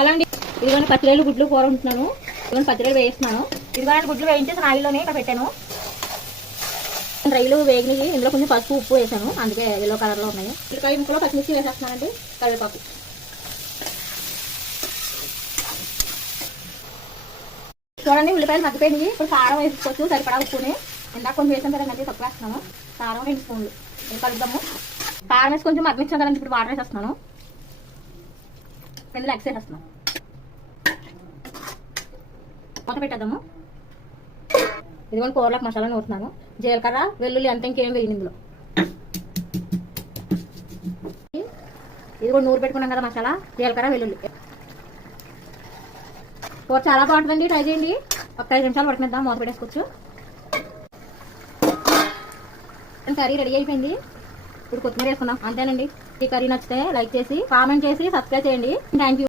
అలాంటి ఇదిగోండి పచ్చిరేలు గుడ్లు కూర ఉంటున్నాను. ఇదిగోండి పచ్చిరేలు వేయిస్తున్నాను. ఇదిగోండి గుడ్లు వేయించేసి ఆయిల్లోనే ఇక్కడ పెట్టాను. రైలు వేగినవి ఇందులో కొంచెం పసుపు ఉప్పు వేసాను, అందుకే ఎల్లో కలర్లో ఉన్నాయి. ఉల్లిపాయ ముక్కలో పచ్చిమిర్చి వేసేస్తున్నానండి, కరివేపాకు. చూడండి ఉల్లిపాయలు మగ్గిపోయినాయి. ఇప్పుడు కారం వేసుకోవచ్చు, సరిపడా ఉప్పుని. ఇందాక కొంచెం వేసాం కదండి, అది తక్కువ వేస్తున్నాను. కారం 2 స్పూన్లు కలుపుదాము. కారం వేసి కొంచెం మగ్గించాం కదండి, ఇప్పుడు వాటర్ వేసేస్తున్నాను. ఇందులో ఎగ్స్ వేసేస్తున్నాను. మూత పెట్టేద్దాము. ఇదిగోండి కూరలకు మసాలా నూరుతున్నాను. జీలకర్ర వెల్లుల్లి అంత ఇంకేం వేయండి ఇందులో. ఇదిగోండి నూరు పెట్టుకున్నాం కదా మసాలా, జీలకర్ర వెల్లుల్లి. కూర చాలా బాగుంటుందండి, ట్రై చేయండి. ఒక 5 నిమిషాలు ఉడకనిద్దాం, మూత పెట్టేసుకోవచ్చు. కర్రీ రెడీ అయిపోయింది. ఇప్పుడు కొత్తిమీర వేసుకుందాం, అంతేనండి. ఈ కర్రీ నచ్చితే లైక్ చేసి కామెంట్ చేసి సబ్స్క్రైబ్ చేయండి. Thank you.